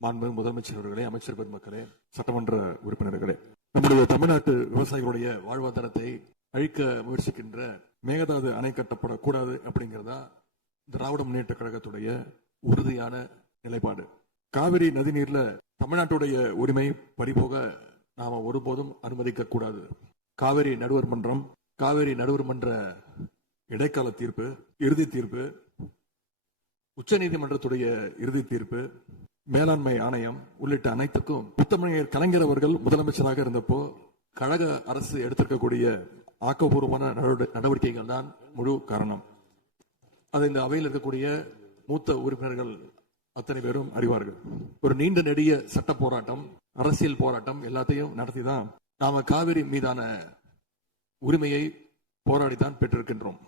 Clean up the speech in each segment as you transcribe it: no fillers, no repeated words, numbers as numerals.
மாண்புமிகு முதலமைச்சர் அவர்களே, அமைச்சர் பெருமக்களே, சட்டமன்ற உறுப்பினர்களே, நம்முடைய தமிழ்நாட்டு விவசாயிகளுடைய வாழ்வாதாரத்தை அழிக்க முயற்சிக்கின்ற மேகதாது அணை கட்டப்படக்கூடாது அப்படிங்கிறதா திராவிட முன்னேற்ற கழகத்துடைய உறுதியான நிலைப்பாடு. காவிரி நதிநீர்ல தமிழ்நாட்டுடைய உரிமை பறிபோக நாம ஒருபோதும் அனுமதிக்க கூடாது. காவிரி நடுவர் மன்ற இடைக்கால தீர்ப்பு, இறுதி தீர்ப்பு, உச்ச நீதிமன்றத்துடைய இறுதி தீர்ப்பு, மேலாண்மை ஆணையம் உள்ளிட்ட அனைத்துக்கும் முத்தமிழர் கலைஞர் அவர்கள் முதலமைச்சராக இருந்தப்போ கழக அரசு எடுத்திருக்கக்கூடிய ஆக்கப்பூர்வமான நடவடிக்கைகள் தான் முழு காரணம். அதை இந்த அவையில் இருக்கக்கூடிய மூத்த உறுப்பினர்கள் அத்தனை பேரும் அறிவார்கள். ஒரு நீண்ட நெடிய சட்ட போராட்டம், அரசியல் போராட்டம் எல்லாத்தையும் நடத்தி தான் நாம காவிரி மீதான உரிமையை போராடித்தான் பெற்றிருக்கின்றோம்.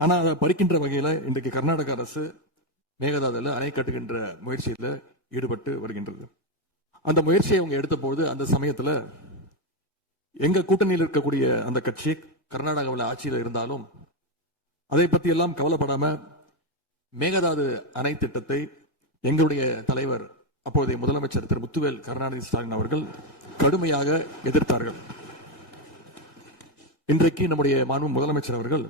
ஆனா அதை பறிக்கின்ற வகையில இன்றைக்கு கர்நாடக அரசு மேகதாதுல அணை கட்டுகின்ற முயற்சியில ஈடுபட்டு வருகின்றது. அந்த முயற்சியை அவங்க எடுத்த போது அந்த சமயத்துல எங்க கூட்டணியில் இருக்கக்கூடிய அந்த கட்சி கர்நாடகாவில் ஆட்சியில் இருந்தாலும் அதை பத்தி எல்லாம் கவலைப்படாம மேகதாது அணை திட்டத்தை எங்களுடைய தலைவர் அப்போதைய முதலமைச்சர் திரு முத்துவேல் கருணாநிதி ஸ்டாலின் அவர்கள் கடுமையாக எதிர்த்தார்கள். இன்றைக்கு நம்முடைய மாண்பு முதலமைச்சர் அவர்கள்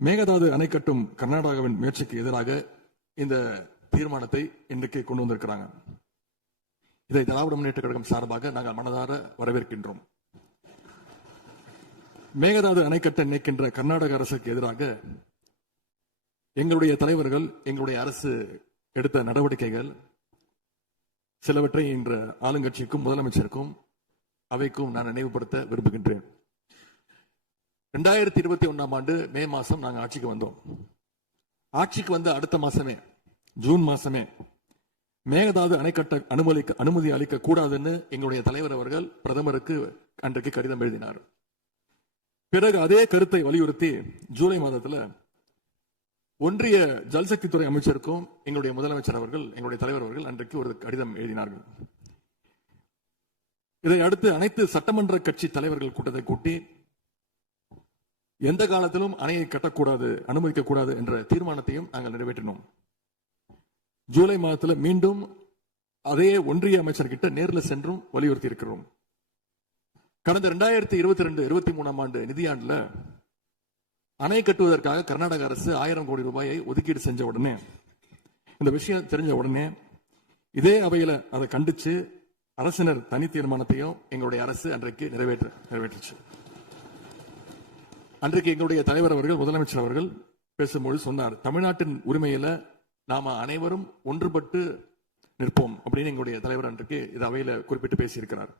மேகதாது அணை கட்டும் கர்நாடகாவின் முயற்சிக்கு எதிராக இந்த தீர்மானத்தை இன்றைக்கு கொண்டு வந்திருக்கிறாங்க. இதை திராவிட முன்னேற்ற கழகம் சார்பாக நாங்கள் மனதார வரவேற்கின்றோம். மேகதாது அணை கட்ட நினைக்கின்ற கர்நாடக அரசுக்கு எதிராக எங்களுடைய தலைவர்கள், எங்களுடைய அரசு எடுத்த நடவடிக்கைகள் சிலவற்றை இன்று ஆளுங்கட்சிக்கும் முதலமைச்சருக்கும் அவைக்கும் நான் நினைவுபடுத்த விரும்புகின்றேன். 2021 ஆண்டு மே மாசம் நாங்கள் ஆட்சிக்கு வந்தோம். ஆட்சிக்கு வந்த அடுத்த மாசமே, ஜூன் மாசமே, மேகதாது அணை கட்ட அனுமதி அளிக்க கூடாதுன்னு எங்களுடைய தலைவர் அவர்கள் பிரதமருக்கு அன்றைக்கு கடிதம் எழுதினார். பிறகு அதே கருத்தை வலியுறுத்தி ஜூலை மாதத்தில் ஒன்றிய ஜல்சக்தித்துறை அமைச்சருக்கும் எங்களுடைய முதலமைச்சர் அவர்கள், எங்களுடைய தலைவர் அவர்கள் அன்றைக்கு ஒரு கடிதம் எழுதினார்கள். இதை அடுத்து அனைத்து சட்டமன்ற கட்சி தலைவர்கள் கூட்டத்தை கூட்டி எந்த காலத்திலும் அணையை கட்டக்கூடாது, அனுமதிக்க கூடாது என்ற தீர்மானத்தையும் நாங்கள் நிறைவேற்றினோம். ஜூலை மாதத்தில் மீண்டும் அதே ஒன்றிய அமைச்சர்கிட்ட நேரில் சென்றும் வலியுறுத்தி இருக்கிறோம். கடந்த 2022-23 ஆண்டு நிதியாண்டுல அணை கட்டுவதற்காக கர்நாடக அரசு 1000 கோடி ரூபாயை ஒதுக்கீடு செஞ்ச உடனே, இந்த விஷயம் தெரிஞ்ச உடனே இதே அவையில அதை கண்டிச்சு அரசினர் தனி தீர்மானத்தையும் எங்களுடைய அரசு அன்றைக்கு நிறைவேற்றுச்சு. அன்றைக்கு எங்களுடைய தலைவர் அவர்கள், முதலமைச்சர் அவர்கள் பேசும்போது சொன்னார், தமிழ்நாட்டின் உரிமையில நாம அனைவரும் ஒன்றுபட்டு நிற்போம் அப்படின்னு எங்களுடைய தலைவர் அன்றைக்கு இது அவையில குறிப்பிட்டு பேசியிருக்கிறார்.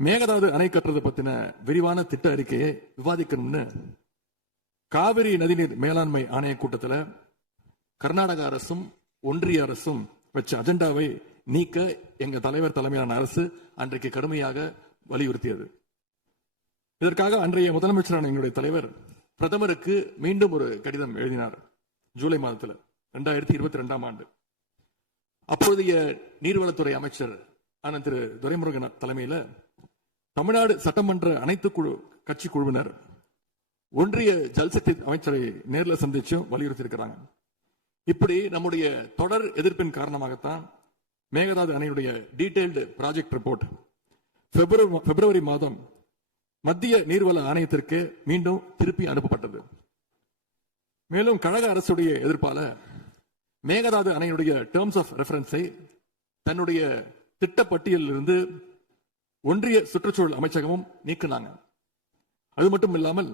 மேகதாது அணை கட்டுறது பத்தின விரிவான திட்ட அறிக்கையை விவாதிக்கணும்னு காவிரி நதிநீர் மேலாண்மை ஆணைய கூட்டத்தில் கர்நாடக அரசும் ஒன்றிய அரசும் வச்ச அஜெண்டாவை நீக்க எங்க தலைவர் தலைமையிலான அரசு அன்றைக்கு கடுமையாக வலியுறுத்தியது. இதற்காக அன்றைய முதலமைச்சரான எங்களுடைய தலைவர் பிரதமருக்கு மீண்டும் ஒரு கடிதம் எழுதினார் ஜூலை மாதத்தில் 2022 ஆண்டு. அப்போதைய நீர்வளத்துறை அமைச்சர் ஆன திரு துரைமுருகன் தலைமையில தமிழ்நாடு சட்டமன்ற அனைத்து கட்சி குழுவினர் ஒன்றிய ஜல்சக்தி அமைச்சரை நேரில் சந்திச்சு வலியுறுத்தி இருக்கிறாங்க. இப்படி நம்முடைய தொடர் எதிர்ப்பின் காரணமாகத்தான் மேகதாது அணையுடைய டீடைல்டு ப்ராஜெக்ட் ரிப்போர்ட் பிப்ரவரி மாதம் மத்திய நீர்வள ஆணையத்திற்கு மீண்டும் திருப்பி அனுப்பப்பட்டது. மேலும் கழக அரசுடைய எதிர்ப்பால மேகதாது அணையுடைய டேர்ம்ஸ் ஆஃப் ரெஃபரன்ஸை தன்னுடைய திட்டப்பட்டியலில் இருந்து ஒன்றிய சுற்றுச்சூழல் அமைச்சகமும் நீக்கினாங்க. அது மட்டும் இல்லாமல்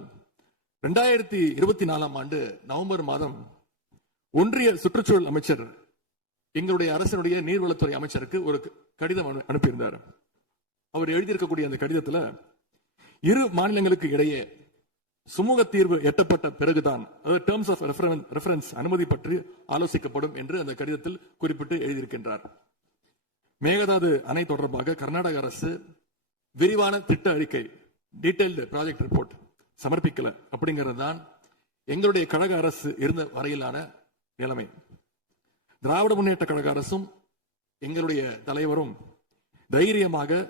2024 ஆண்டு நவம்பர் மாதம் ஒன்றிய சுற்றுச்சூழல் அமைச்சர் எங்களுடைய அரசினுடைய நீர்வளத்துறை அமைச்சருக்கு ஒரு கடிதம் அனுப்பியிருந்தார். அவர் எழுதியிருக்கக்கூடிய அந்த கடிதத்தில் இரு மாநிலங்களுக்கு இடையே சுமூக தீர்வு எட்டப்பட்ட பிறகுதான், அதாவது டேர்ம்ஸ் ஆஃப் ரெஃபரன்ஸ் அனுமதி பற்றி ஆலோசிக்கப்படும் என்று அந்த கடிதத்தில் குறிப்பிட்டு எழுதியிருக்கின்றார். மேகதாது அணை தொடர்பாக கர்நாடக அரசு விரிவான திட்ட அறிக்கை, டீடைல்டு ப்ராஜெக்ட் ரிப்போர்ட் சமர்ப்பிக்கல அப்படிங்கிறது தான் எங்களுடைய கழக அரசு இருந்த வரையிலான நிலைமை. திராவிட முன்னேற்ற கழக அரசும் எங்களுடைய தலைவரும் தைரியமாக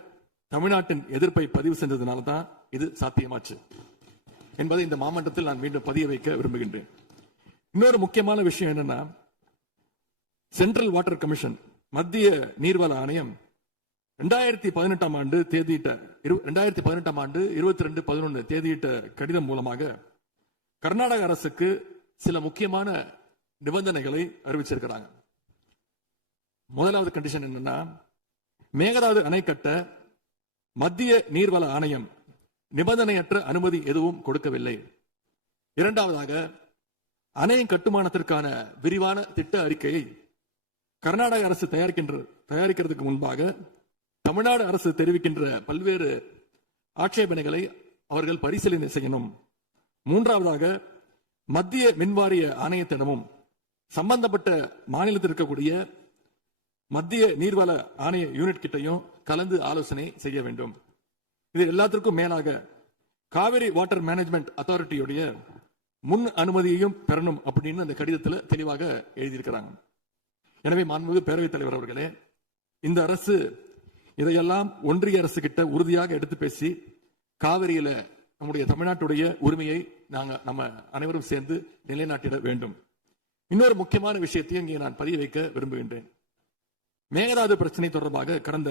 தமிழ்நாட்டின் எதிர்ப்பை பதிவு செஞ்சதுனால தான் இது சாத்தியமாச்சு என்பதை இந்த மாமன்றத்தில் நான் மீண்டும் பதிய வைக்க விரும்புகின்றேன். இன்னொரு முக்கியமான விஷயம் என்னன்னா, சென்ட்ரல் வாட்டர் கமிஷன், மத்திய நீர்வள ஆணையம் 2018 ஆண்டு தேதியிட்ட 2018 ஆண்டு 22/11 தேதியிட்ட கடிதம் மூலமாக கர்நாடக அரசுக்கு சில முக்கியமான நிபந்தனைகளை அறிவிச்சிருக்கிறாங்க. முதலாவது கண்டிஷன் என்னன்னா, மேகதாது அணை கட்ட மத்திய நீர்வள ஆணையம் நிபந்தனையற்ற அனுமதி எதுவும் கொடுக்கவில்லை. இரண்டாவதாக, அணையின் கட்டுமானத்திற்கான விரிவான திட்ட அறிக்கையை கர்நாடக அரசு தயாரிக்கிறதுக்கு முன்பாக தமிழ்நாடு அரசு தெரிவிக்கின்ற பல்வேறு ஆட்சேபனைகளை அவர்கள் பரிசீலனை செய்யணும். மூன்றாவதாக, மத்திய மின்வாரிய ஆணையத்திடமும் சம்பந்தப்பட்ட மாநிலத்தில் இருக்கக்கூடிய மத்திய நீர்வள ஆணைய யூனிட் கிட்டையும் கலந்து ஆலோசனை செய்ய வேண்டும். இது எல்லாத்திற்கும் மேலாக காவிரி வாட்டர் மேனேஜ்மெண்ட் அத்தாரிட்டியுடைய முன் அனுமதியையும் பெறணும் அப்படின்னு அந்த கடிதத்தில் தெளிவாக எழுதியிருக்கிறாங்க. எனவே மாண்புமிகு பேரவைத் தலைவர் அவர்களே, இந்த அரசு இதையெல்லாம் ஒன்றிய அரசு கிட்ட உறுதியாக எடுத்து பேசி காவிரியில நம்முடைய தமிழ்நாட்டுடைய உரிமையை நம்ம அனைவரும் சேர்ந்து நிலைநாட்டிட வேண்டும். இன்னொரு முக்கியமான விஷயத்தையும் இங்கே நான் பதிய வைக்க விரும்புகின்றேன். மேகதாது பிரச்சனை தொடர்பாக கடந்த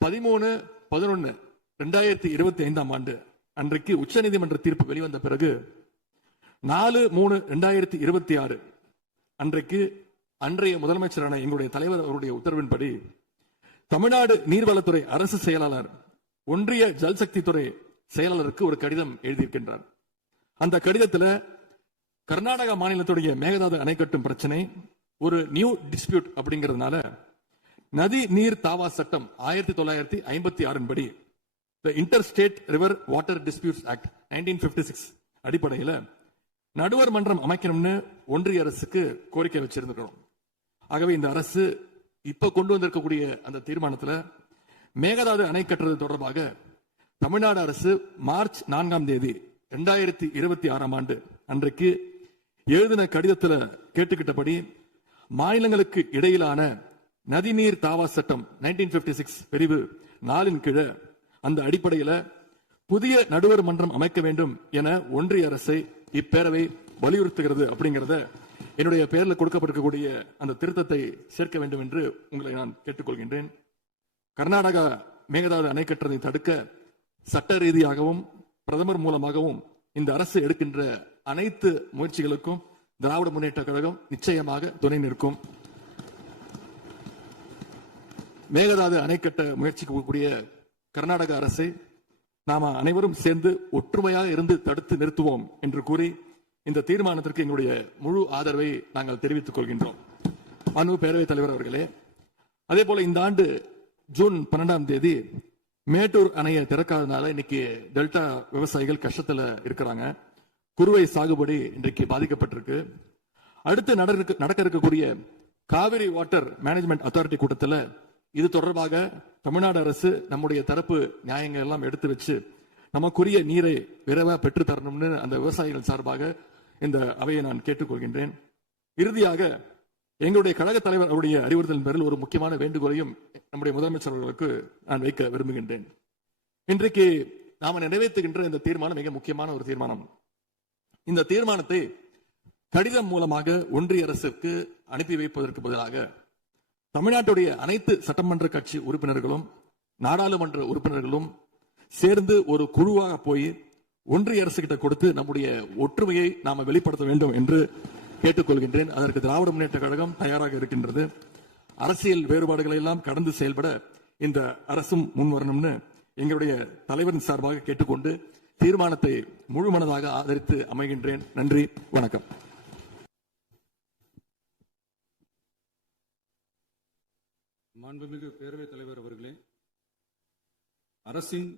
13/11/2025 ஆண்டு அன்றைக்கு உச்சநீதிமன்ற தீர்ப்பு வெளிவந்த பிறகு 4/3/2026 அன்றைக்கு அன்றைய முதலமைச்சரான எங்களுடைய தலைவர் அவருடைய உத்தரவின்படி தமிழ்நாடு நீர்வளத்துறை அரசு செயலாளர் ஒன்றிய ஜல்சக்தி துறை செயலாளருக்கு ஒரு கடிதம் எழுதியிருக்கின்றார். அந்த கடிதத்தில் கர்நாடக மாநிலத்துடைய மேகதாது அணை கட்டும் பிரச்சனை ஒரு நியூ டிஸ்பியூட் அப்படிங்கிறதுனால நதி நீர் தாவா சட்டம் 1956 படி inter state river water disputes act 1956 அடிப்படையில் நடுவர் மன்றம் அமைக்கணும்னு ஒன்றிய அரசுக்கு கோரிக்கை வச்சிருக்கிறோம். ஆகவே இந்த அரசு இப்ப கொண்டு வந்திருக்கக்கூடிய அந்த தீர்மானத்தில் மேகதாது அணை கட்டுறது தொடர்பாக தமிழ்நாடு அரசு மார்ச் 4 2026 ஆண்டு அன்றைக்கு எழுதின கடிதத்தில் கேட்டுக்கிட்டபடி மாநிலங்களுக்கு இடையிலான நதிநீர் தாவா சட்டம் 1956 பிரிவு 4 கீழ அந்த அடிப்படையில் புதிய நடுவர் மன்றம் அமைக்க வேண்டும் என ஒன்றிய அரசை இப்பேரவை வலியுறுத்துகிறது அப்படிங்கிறத என்னுடைய பெயரில் கொடுக்கப்பட்டிருக்கக்கூடிய அந்த திருத்தத்தை சேர்க்க வேண்டும் என்று உங்களை நான் கேட்டுக்கொள்கின்றேன். கர்நாடகா மேகதாது அணை கட்டுவதை தடுக்க சட்ட ரீதியாகவும் பிரதமர் மூலமாகவும் இந்த அரசு எடுக்கின்ற அனைத்து முயற்சிகளுக்கும் திராவிட முன்னேற்ற கழகம் நிச்சயமாக துணை நிற்கும். மேகதாது அணை கட்ட முயற்சிக்கக்கூடிய கர்நாடக அரசை நாம அனைவரும் சேர்ந்து ஒற்றுமையாக இருந்து தடுத்து நிறுத்துவோம் என்று கூறி இந்த தீர்மானத்திற்கு எங்களுடைய முழு ஆதரவை நாங்கள் தெரிவித்துக் கொள்கின்றோம். அன்பு பேரவைத் தலைவர் அவர்களே, அதே போல இந்த ஆண்டு ஜூன் 12 மேட்டூர் அணையை திறக்காதனால இன்னைக்கு டெல்டா விவசாயிகள் கஷ்டத்துல இருக்கிறாங்க. குறுவை சாகுபடி இன்றைக்கு பாதிக்கப்பட்டிருக்கு. அடுத்து நடக்க இருக்கக்கூடிய காவிரி வாட்டர் மேனேஜ்மெண்ட் அத்தாரிட்டி கூட்டத்தில் இது தொடர்பாக தமிழ்நாடு அரசு நம்முடைய தரப்பு நியாயங்கள் எல்லாம் எடுத்து வச்சு நமக்குரிய நீரை விரைவா பெற்று தரணும்னு அந்த விவசாயிகள் சார்பாக இந்த அவையை நான் கேட்டுக்கொள்கின்றேன். இறுதியாக எங்களுடைய கழக தலைவர் அவருடைய அறிவுறுத்தலின் பேரில் ஒரு முக்கியமான வேண்டுகோளையும் நம்முடைய முதலமைச்சர் அவர்களுக்கு நான் வைக்க விரும்புகின்றேன். இன்றைக்கு நாம நிறைவேற்றுகின்ற இந்த தீர்மானம் மிக முக்கியமான ஒரு தீர்மானம். இந்த தீர்மானத்தை கடிதம் மூலமாக ஒன்றிய அரசுக்கு அனுப்பி வைப்பதற்கு பதிலாக தமிழ்நாட்டுடைய அனைத்து சட்டமன்ற கட்சி உறுப்பினர்களும் நாடாளுமன்ற உறுப்பினர்களும் சேர்ந்து ஒரு குழுவாக போய் ஒன்றிய அரசு கிட்ட கொடுத்து நம்முடைய ஒற்றுமையை நாம வெளிப்படுத்த வேண்டும் என்று கேட்டுக்கொள்கின்றேன். அதற்கு திராவிட முன்னேற்ற கழகம் தயாராக இருக்கின்றது. அரசியல் வேறுபாடுகளை எல்லாம் கடந்து செயல்பட இந்த அரசும் முன்வரணும்னு எங்களுடைய தலைவரின் சார்பாக கேட்டுக்கொண்டு தீர்மானத்தை முழுமனதாக ஆதரித்து அமைகின்றேன். நன்றி, வணக்கம். மாண்புமிகு பேரவைத் தலைவர் அவர்களே, அரசின்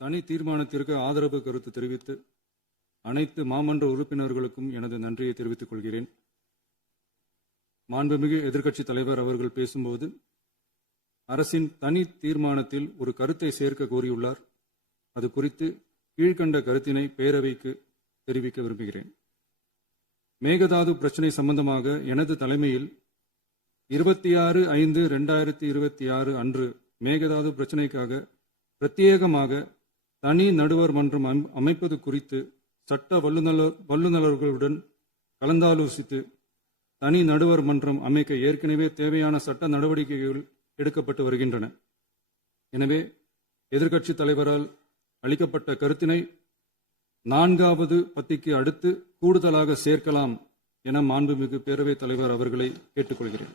தனி தீர்மானத்திற்கு ஆதரவு கருத்து தெரிவித்து அனைத்து மாமன்ற உறுப்பினர்களுக்கும் எனது நன்றியை தெரிவித்துக் கொள்கிறேன். மாண்புமிகு எதிர்க்கட்சித் தலைவர் அவர்கள் பேசும்போது அரசின் தனி தீர்மானத்தில் ஒரு கருத்தை சேர்க்க கோரியுள்ளார். அது குறித்து கீழ்கண்ட கருத்தினை பேரவைக்கு தெரிவிக்க விரும்புகிறேன். மேகதாது பிரச்சினை சம்பந்தமாக எனது தலைமையில் 26/5/2026 அன்று மேகதாது பிரச்சினைக்காக பிரத்யேகமாக தனி நடுவர் மன்றம் அமைப்பது குறித்து சட்ட வல்லுநர்களுடன் கலந்தாலோசித்து தனி நடுவர் மன்றம் அமைக்க ஏற்கனவே தேவையான சட்ட நடவடிக்கைகள் எடுக்கப்பட்டு வருகின்றன. எனவே எதிர்க்கட்சித் தலைவரால் அளிக்கப்பட்ட கருத்தினை 4வது பத்திக்கு அடுத்து கூடுதலாக சேர்க்கலாம் என மாண்புமிகு பேரவைத் தலைவர் அவர்களை கேட்டுக்கொள்கிறேன்.